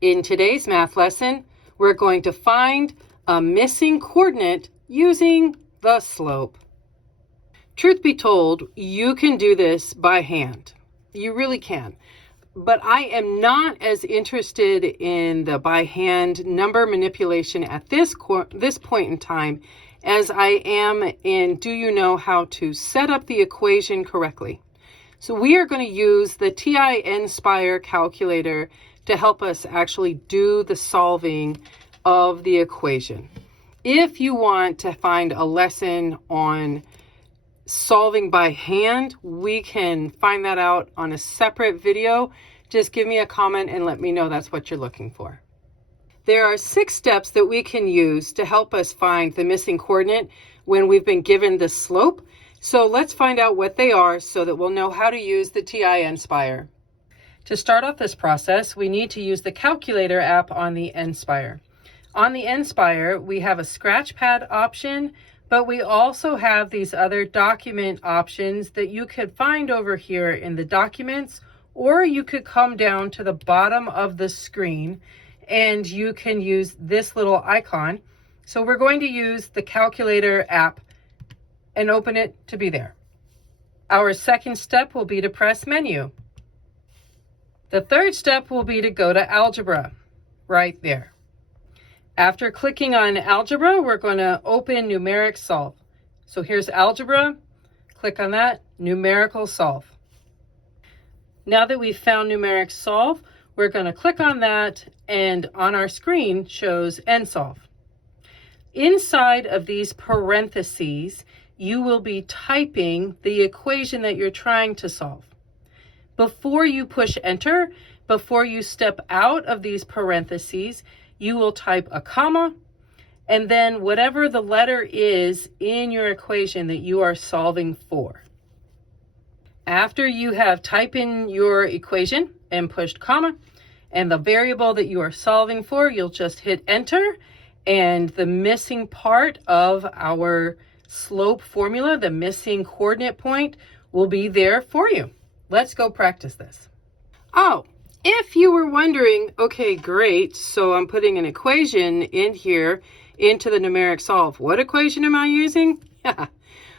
In today's math lesson, we're going to find a missing coordinate using the slope. Truth be told, you can do this by hand. You really can. But I am not as interested in the by hand number manipulation at this point in time as I am in do you know how to set up the equation correctly. So we are going to use the TI Nspire calculator to help us actually do the solving of the equation. If you want to find a lesson on solving by hand, we can find that out on a separate video. Just give me a comment and let me know that's what you're looking for. There are 6 steps that we can use to help us find the missing coordinate when we've been given the slope. So let's find out what they are so that we'll know how to use the TI Nspire. To start off this process, we need to use the calculator app on the Nspire. On the Nspire, we have a scratch pad option, but we also have these other document options that you could find over here in the documents, or you could come down to the bottom of the screen and you can use this little icon. So we're going to use the calculator app and open it to be there. Our second step will be to press menu. The third step will be to go to algebra, right there. After clicking on algebra, we're going to open numeric solve. So here's algebra, click on that, numerical solve. Now that we've found numeric solve, we're going to click on that, and on our screen shows nsolve. Inside of these parentheses, you will be typing the equation that you're trying to solve. Before you push enter, before you step out of these parentheses, you will type a comma, and then whatever the letter is in your equation that you are solving for. After you have typed in your equation and pushed comma and the variable that you are solving for, you'll just hit enter, and the missing part of our slope formula, the missing coordinate point, will be there for you. Let's go practice this. Oh, if you were wondering, okay, great, so I'm putting an equation in here into the numeric solve. What equation am I using?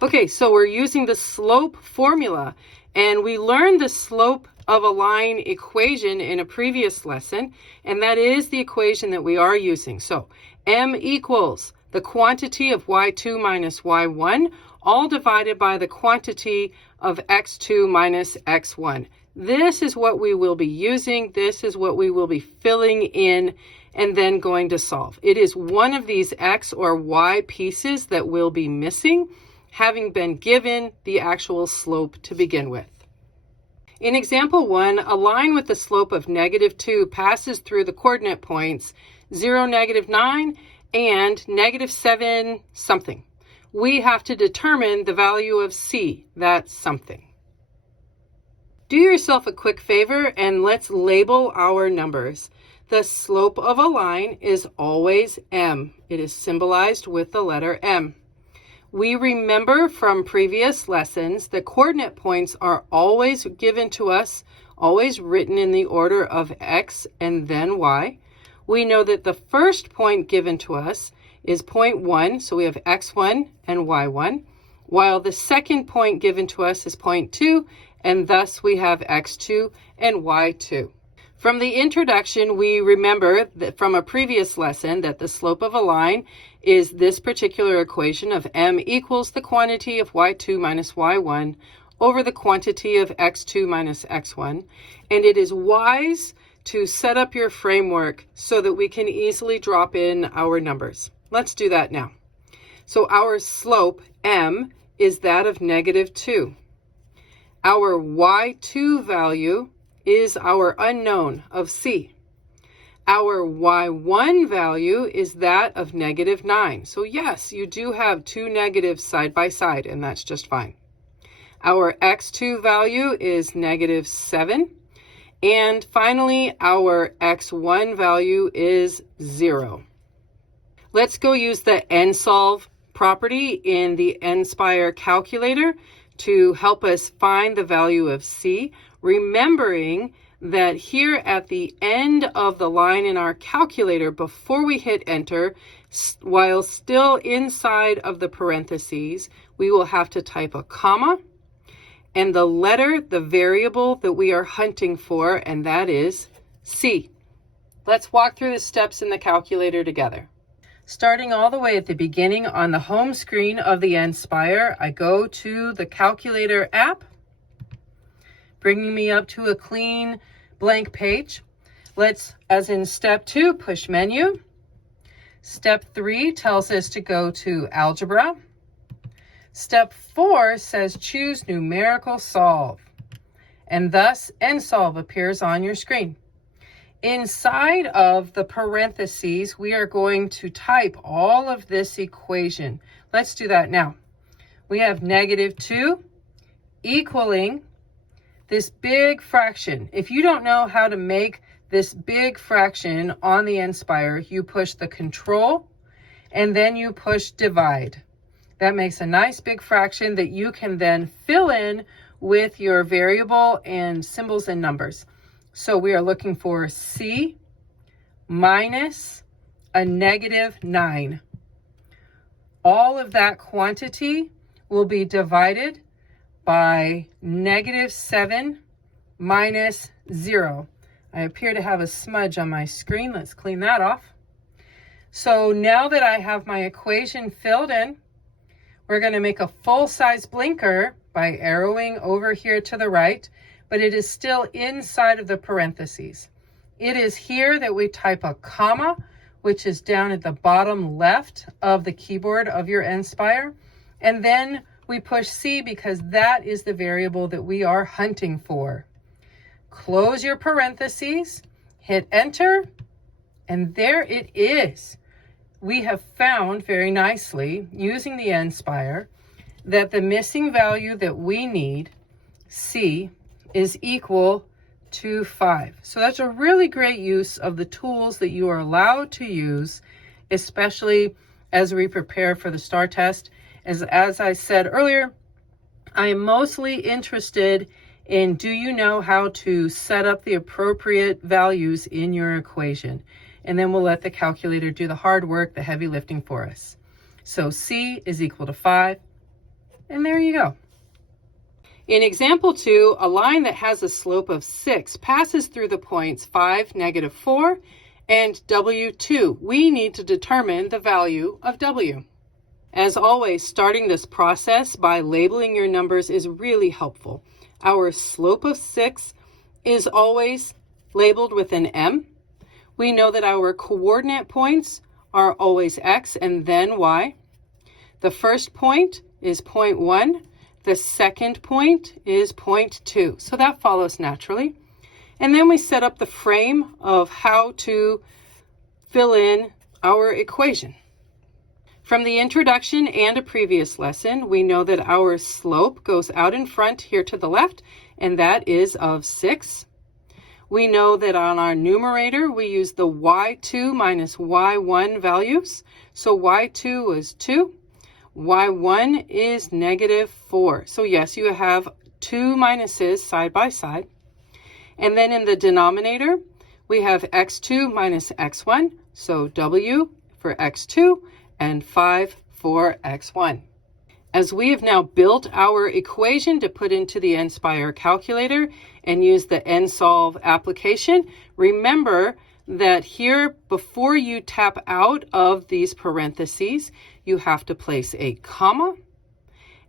Okay, so we're using the slope formula, and we learned the slope of a line equation in a previous lesson, and that is the equation that we are using. So m equals the quantity of y2 minus y1, all divided by the quantity of x2 minus x1. This is what we will be using. This is what we will be filling in and then going to solve. It is one of these x or y pieces that will be missing, having been given the actual slope to begin with. In example 1, a line with the slope of -2 passes through the coordinate points 0, -9, and -7 something. We have to determine the value of c, that something. Do yourself a quick favor and let's label our numbers. The slope of a line is always m. It is symbolized with the letter m. We remember from previous lessons that coordinate points are always given to us, always written in the order of x and then y. We know that the first point given to us is point 1, so we have x1 and y1, while the second point given to us is point 2, and thus we have x2 and y2. From the introduction, we remember that from a previous lesson that the slope of a line is this particular equation of m equals the quantity of y2 minus y1 over the quantity of x2 minus x1, and it is wise to set up your framework so that we can easily drop in our numbers. Let's do that now. So our slope, m, is that of -2. Our y2 value is our unknown of c. Our y1 value is that of -9. So yes, you do have two negatives side by side, and that's just fine. Our x2 value is -7. And finally, our x1 value is 0. Let's go use the nsolve property in the Nspire calculator to help us find the value of c, remembering that here at the end of the line in our calculator, before we hit enter, while still inside of the parentheses, we will have to type a comma and the letter, the variable that we are hunting for, and that is C. Let's walk through the steps in the calculator together. Starting all the way at the beginning on the home screen of the Nspire, I go to the calculator app, bringing me up to a clean blank page. Let's, as in step 2, push menu. Step 3 tells us to go to algebra. Step 4 says choose numerical solve, and thus NSolve appears on your screen. Inside of the parentheses, we are going to type all of this equation. Let's do that now. We have -2 equaling this big fraction. If you don't know how to make this big fraction on the Nspire, you push the control and then you push divide. That makes a nice big fraction that you can then fill in with your variable and symbols and numbers. So we are looking for C minus a -9. All of that quantity will be divided by -7 minus 0. I appear to have a smudge on my screen. Let's clean that off. So now that I have my equation filled in, we're going to make a full-size blinker by arrowing over here to the right, but it is still inside of the parentheses. It is here that we type a comma, which is down at the bottom left of the keyboard of your Nspire, and then we push C because that is the variable that we are hunting for. Close your parentheses, hit enter, and there it is. We have found very nicely, using the Nspire, that the missing value that we need, C, is equal to 5. So that's a really great use of the tools that you are allowed to use, especially as we prepare for the STAR test. As I said earlier, I am mostly interested in, do you know how to set up the appropriate values in your equation? And then we'll let the calculator do the hard work, the heavy lifting for us. So C is equal to 5, and there you go. In example 2, a line that has a slope of 6 passes through the points 5, -4, and W2. We need to determine the value of W. As always, starting this process by labeling your numbers is really helpful. Our slope of 6 is always labeled with an M. We know that our coordinate points are always X and then Y. The first point is point 1. The second point is point 2. So that follows naturally. And then we set up the frame of how to fill in our equation. From the introduction and a previous lesson, we know that our slope goes out in front here to the left, and that is of 6. We know that on our numerator, we use the y2 minus y1 values. So y2 was 2. Y1 is -4. So yes, you have two minuses side by side. And then in the denominator, we have x2 minus x1. So W for x2 and 5 for x1. As we have now built our equation to put into the Nspire calculator and use the NSolve application, remember that here, before you tap out of these parentheses, you have to place a comma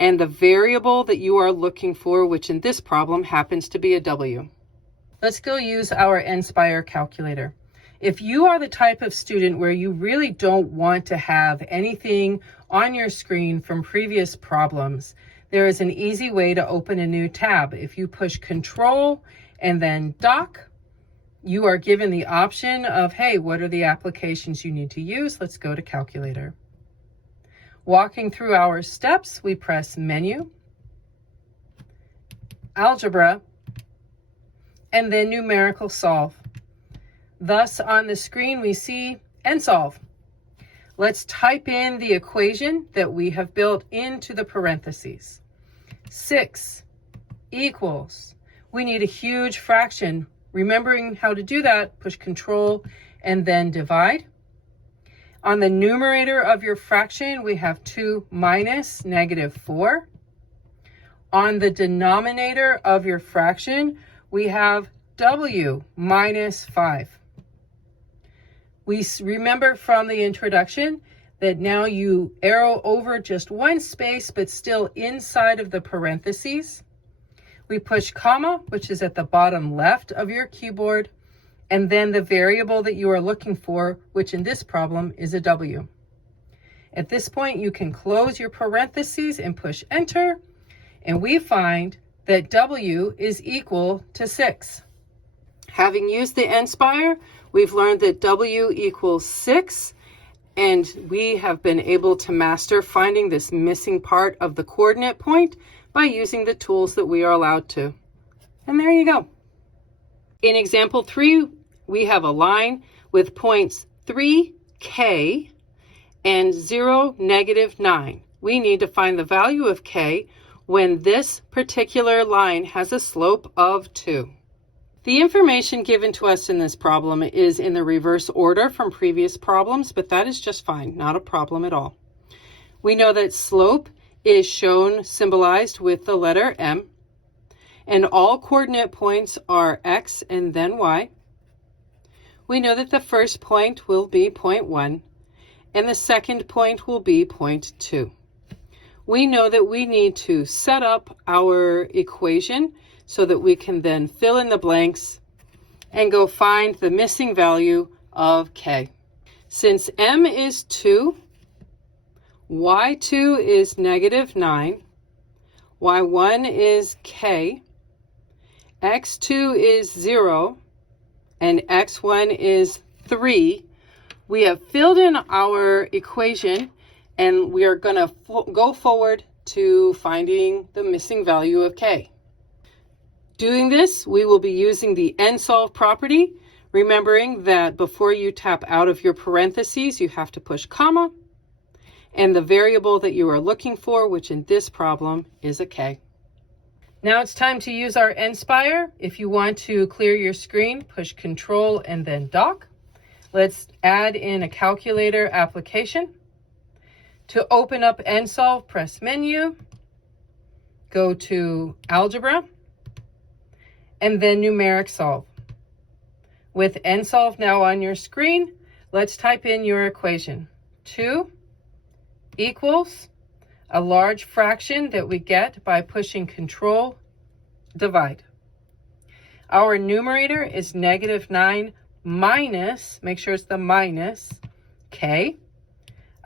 and the variable that you are looking for, which in this problem happens to be a W. Let's go use our Nspire calculator. If you are the type of student where you really don't want to have anything on your screen from previous problems, there is an easy way to open a new tab. If you push Control and then Dock, you are given the option of, hey, what are the applications you need to use? Let's go to Calculator. Walking through our steps, we press Menu, Algebra, and then Numerical Solve. Thus, on the screen, we see NSolve. Let's type in the equation that we have built into the parentheses. 6 equals, we need a huge fraction. Remembering how to do that, push Control and then divide. On the numerator of your fraction, we have 2 minus -4. On the denominator of your fraction, we have W minus 5. We remember from the introduction that now you arrow over just one space, but still inside of the parentheses. We push comma, which is at the bottom left of your keyboard, and then the variable that you are looking for, which in this problem is a W. At this point, you can close your parentheses and push enter, and we find that W is equal to 6. Having used the NSPIRE, we've learned that W equals 6, and we have been able to master finding this missing part of the coordinate point by using the tools that we are allowed to. And there you go. In example 3, we have a line with points 3, K, and 0, -9. We need to find the value of K when this particular line has a slope of 2. The information given to us in this problem is in the reverse order from previous problems, but that is just fine, not a problem at all. We know that slope is shown symbolized with the letter M, and all coordinate points are X and then Y. We know that the first point will be point 1, and the second point will be point 2. We know that we need to set up our equation so that we can then fill in the blanks and go find the missing value of K. Since M is 2, Y2 is -9, Y1 is K, X2 is 0, and X1 is 3. We have filled in our equation, and we are going to go forward to finding the missing value of K. Doing this, we will be using the NSOLVE property, remembering that before you tap out of your parentheses, you have to push comma, and the variable that you are looking for, which in this problem is a K. Now it's time to use our NSPIRE. If you want to clear your screen, push Control and then Dock. Let's add in a calculator application. To open up NSOLVE, press Menu, go to Algebra, and then Numeric Solve. With NSOLVE now on your screen, let's type in your equation. 2 equals a large fraction that we get by pushing Control, divide. Our numerator is -9 minus, make sure it's the minus, K.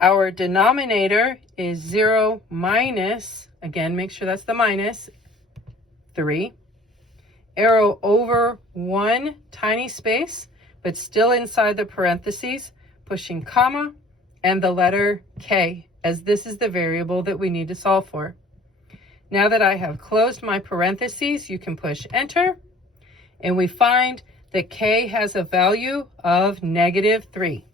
Our denominator is 0 minus, again, make sure that's the minus, 3. Arrow over one tiny space, but still inside the parentheses, pushing comma and the letter K, as this is the variable that we need to solve for. Now that I have closed my parentheses, you can push enter, and we find that K has a value of -3.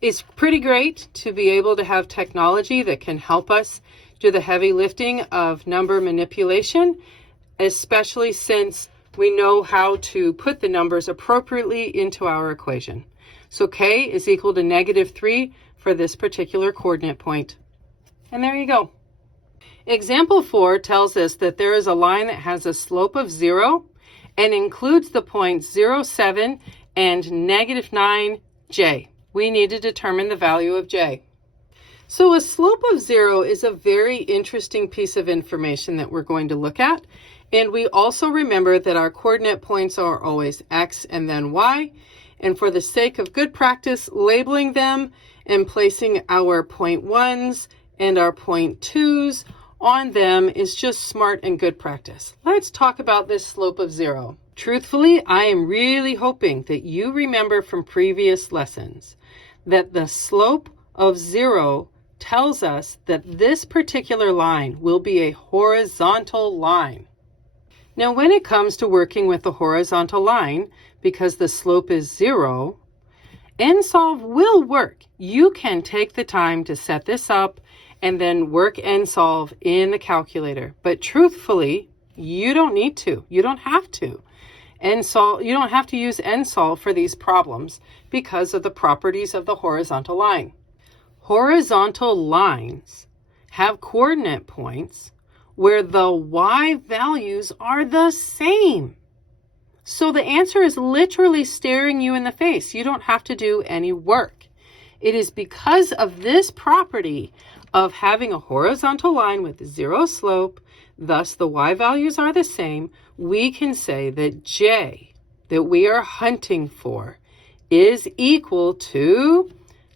It's pretty great to be able to have technology that can help us do the heavy lifting of number manipulation, especially since we know how to put the numbers appropriately into our equation. So K is equal to -3 for this particular coordinate point. And there you go. Example 4 tells us that there is a line that has a slope of 0 and includes the points 0, 7, and -9, J. We need to determine the value of J. So a slope of 0 is a very interesting piece of information that we're going to look at. And we also remember that our coordinate points are always X and then Y. And for the sake of good practice, labeling them and placing our point 1s and our point 2s on them is just smart and good practice. Let's talk about this slope of 0. Truthfully, I am really hoping that you remember from previous lessons that the slope of 0 tells us that this particular line will be a horizontal line. Now, when it comes to working with the horizontal line, because the slope is 0, NSOLVE will work. You can take the time to set this up and then work NSOLVE in the calculator. But truthfully, you don't need to. You don't have to. NSOLVE. You don't have to use NSOLVE for these problems because of the properties of the horizontal line. Horizontal lines have coordinate points where the y values are the same. So the answer is literally staring you in the face. You don't have to do any work. It is because of this property of having a horizontal line with zero slope, thus the y values are the same, we can say that j, that we are hunting for, is equal to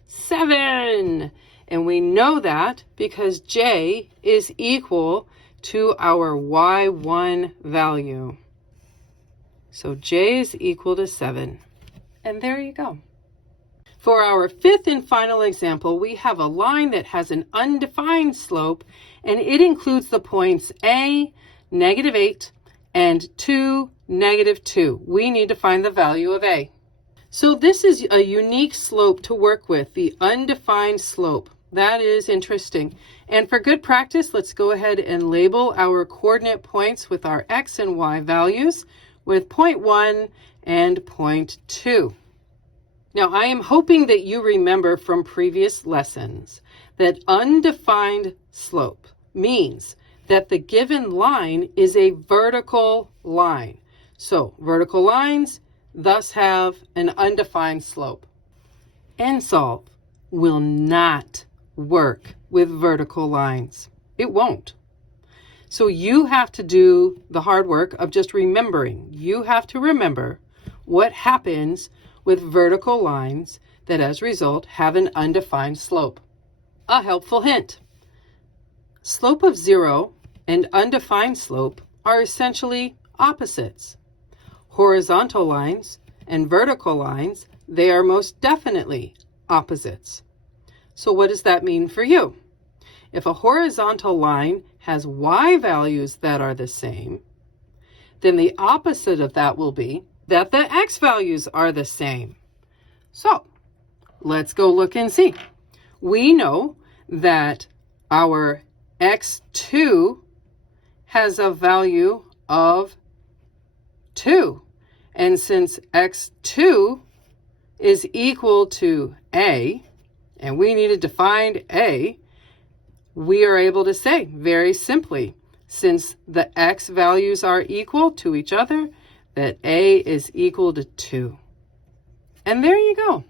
7. And we know that because j is equal to our y1 value. So j is equal to 7. And there you go. For our fifth and final example, we have a line that has an undefined slope, and it includes the points a, -8, and 2, -2. We need to find the value of a. So this is a unique slope to work with, the undefined slope. That is interesting. And for good practice, let's go ahead and label our coordinate points with our x and y values with point 1 and point 2. Now, I am hoping that you remember from previous lessons that undefined slope means that the given line is a vertical line. So vertical lines thus have an undefined slope. NSOLVE will not work with vertical lines. It won't. So you have to do the hard work of just remembering. You have to remember what happens with vertical lines that as a result have an undefined slope. A helpful hint. Slope of 0 and undefined slope are essentially opposites. Horizontal lines and vertical lines, they are most definitely opposites. So what does that mean for you? If a horizontal line has y values that are the same, then the opposite of that will be that the x values are the same. So let's go look and see. We know that our x2 has a value of 2. And since x2 is equal to a, and we needed to find a, we are able to say very simply, since the x values are equal to each other, that a is equal to 2. And there you go.